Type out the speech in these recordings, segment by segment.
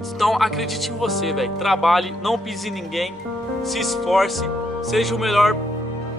Então acredite em você, velho. Trabalhe, não pise em ninguém, se esforce, seja o melhor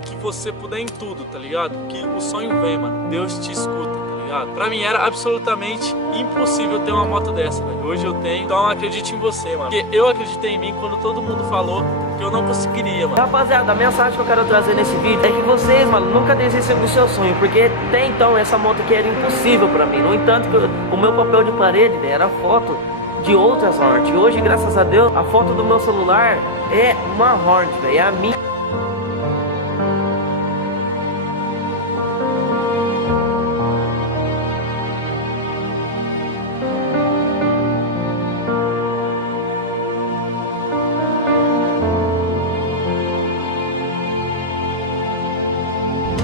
que você puder em tudo, tá ligado? Que o sonho vem, mano. Deus te escuta, tá ligado? Pra mim era absolutamente impossível ter uma moto dessa, velho. Hoje eu tenho, então acredite em você, mano. Porque eu acreditei em mim quando todo mundo falou que eu não conseguiria, mano. Rapaziada, a mensagem que eu quero trazer nesse vídeo é que vocês, mano, nunca desistem do seu sonho. Porque até então essa moto aqui era impossível pra mim. No entanto, o meu papel de parede, velho, era foto de outras Hornet. E hoje, graças a Deus, a foto do meu celular é uma Hornet, velho. É a minha.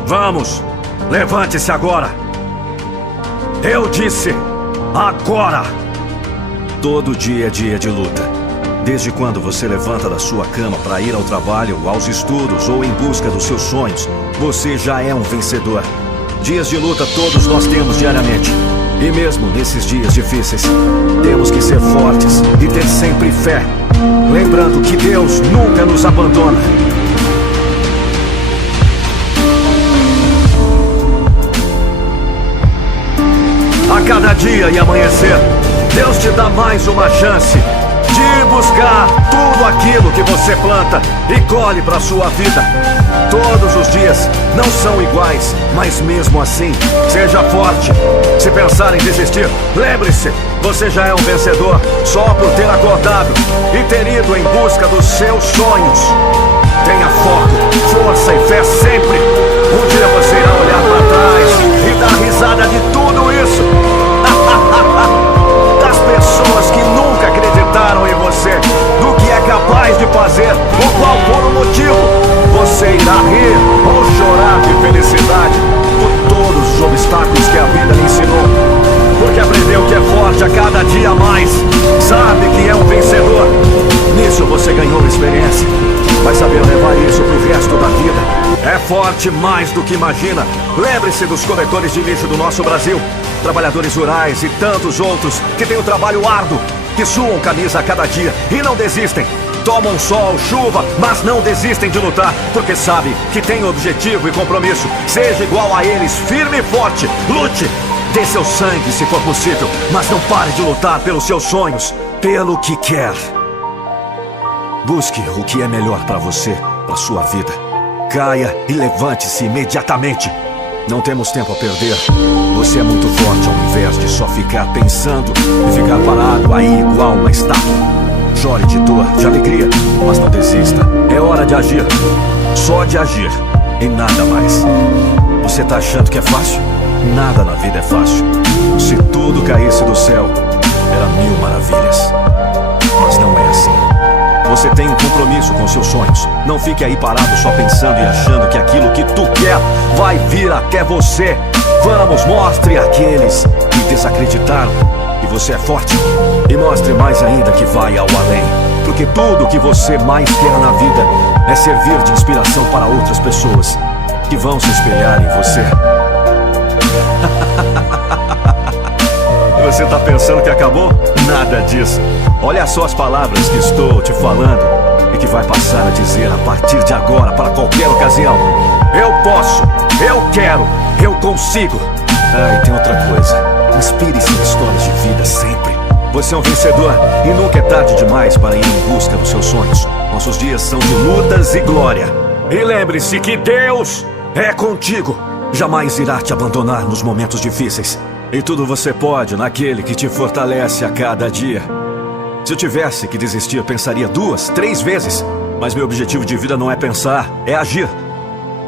Vamos, levante-se agora. Eu disse, agora. Todo dia é dia de luta. Desde quando você levanta da sua cama para ir ao trabalho, aos estudos ou em busca dos seus sonhos, você já é um vencedor. Dias de luta todos nós temos diariamente. E mesmo nesses dias difíceis, temos que ser fortes e ter sempre fé. Lembrando que Deus nunca nos abandona. A cada dia e amanhecer, Deus te dá mais uma chance de buscar tudo aquilo que você planta e colhe para sua vida. Todos os dias não são iguais, mas mesmo assim, seja forte. Se pensar em desistir, lembre-se, você já é um vencedor só por ter acordado e ter ido em busca dos seus sonhos. Tenha foco, força e fé sempre. Um dia você irá olhar para trás e dar risada de tudo isso. Das pessoas que nunca acreditaram em você, do que é capaz de fazer, por qual for o motivo. Você irá rir ou chorar de felicidade por todos os obstáculos que a vida lhe ensinou. Porque aprendeu que é forte a cada dia mais. Sabe que é um vencedor. Nisso você ganhou experiência. Vai saber levar isso pro resto da vida. É forte mais do que imagina. Lembre-se dos coletores de lixo do nosso Brasil, trabalhadores rurais e tantos outros que têm um trabalho árduo, que suam camisa a cada dia e não desistem. Tomam sol, chuva, mas não desistem de lutar, porque sabe que tem objetivo e compromisso. Seja igual a eles, firme e forte. Lute, dê seu sangue se for possível, mas não pare de lutar pelos seus sonhos, pelo que quer. Busque o que é melhor para você, para sua vida. Caia e levante-se imediatamente. Não temos tempo a perder. Você é muito forte ao invés de só ficar pensando e ficar parado aí igual uma estátua. Chore de dor, de alegria, mas não desista. É hora de agir. Só de agir e nada mais. Você tá achando que é fácil? Nada na vida é fácil. Se tudo caísse do céu, era mil maravilhas. Mas não é assim. Você tem um compromisso com seus sonhos. Não fique aí parado só pensando e achando que aquilo que tu quer vai vir até você. Vamos, mostre àqueles que desacreditaram que você é forte. E mostre mais ainda que vai ao além. Porque tudo que você mais quer na vida é servir de inspiração para outras pessoas que vão se espelhar em você. Você tá pensando que acabou? Nada disso. Olha só as palavras que estou te falando e que vai passar a dizer a partir de agora para qualquer ocasião. Eu posso, eu quero, eu consigo. E tem outra coisa. Inspire-se em histórias de vida sempre. Você é um vencedor e nunca é tarde demais para ir em busca dos seus sonhos. Nossos dias são de lutas e glória. E lembre-se que Deus é contigo. Jamais irá te abandonar nos momentos difíceis. E tudo você pode naquele que te fortalece a cada dia. Se eu tivesse que desistir, pensaria 2, 3 vezes. Mas meu objetivo de vida não é pensar, é agir.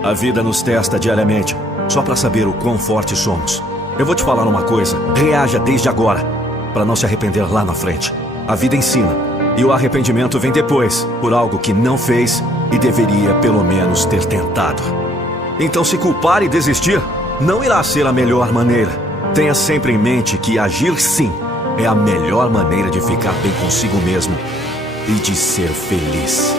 A vida nos testa diariamente, só para saber o quão fortes somos. Eu vou te falar uma coisa, reaja desde agora, para não se arrepender lá na frente. A vida ensina, e o arrependimento vem depois, por algo que não fez e deveria pelo menos ter tentado. Então se culpar e desistir, não irá ser a melhor maneira. Tenha sempre em mente que agir sim é a melhor maneira de ficar bem consigo mesmo e de ser feliz.